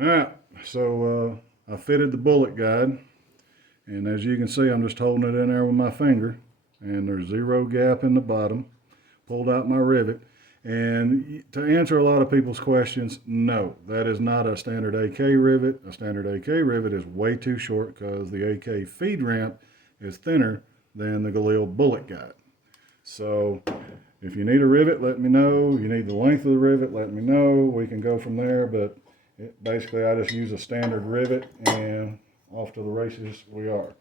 Alright, so I fitted the bullet guide, and as you can see I'm just holding it in there with my finger, and there's zero gap in the bottom. Pulled out my rivet, and to answer a lot of people's questions, no, that is not a standard AK rivet. A standard AK rivet is way too short because the AK feed ramp is thinner than the Galil Bullet guide. So if you need a rivet, let me know. You need the length of the rivet, let me know. We can go from there, but basically I just use a standard rivet and off to the races we are.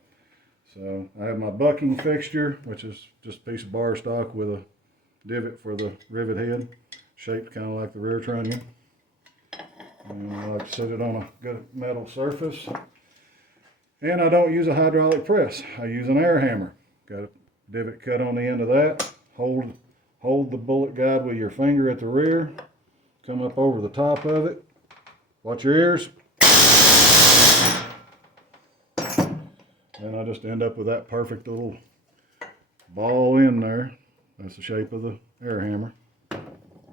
So I have my bucking fixture, which is just a piece of bar stock with a divot for the rivet head, shaped kind of like the rear trunnion. And I like to set it on a good metal surface. And I don't use a hydraulic press. I use an air hammer. Got a divot cut on the end of that. Hold the bullet guide with your finger at the rear. Come up over the top of it. Watch your ears. And I just end up with that perfect little ball in there. That's the shape of the air hammer.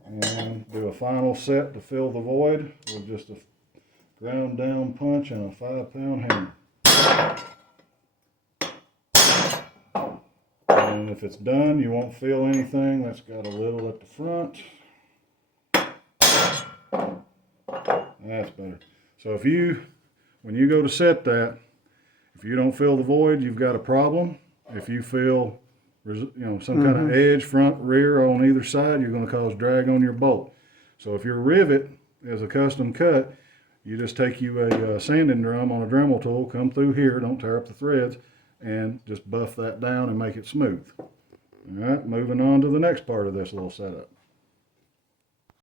And do a final set to fill the void with just a ground down punch and a 5-pound hammer. And if it's done, you won't feel anything. That's got a little at the front. That's better. So when you go to set that, if you don't feel the void, you've got a problem. If you feel some kind of edge, front, rear, on either side, you're going to cause drag on your bolt. So if your rivet is a custom cut, you just take you a sanding drum on a Dremel tool, come through here, don't tear up the threads, and just buff that down and make it smooth. All right, moving on to the next part of this little setup.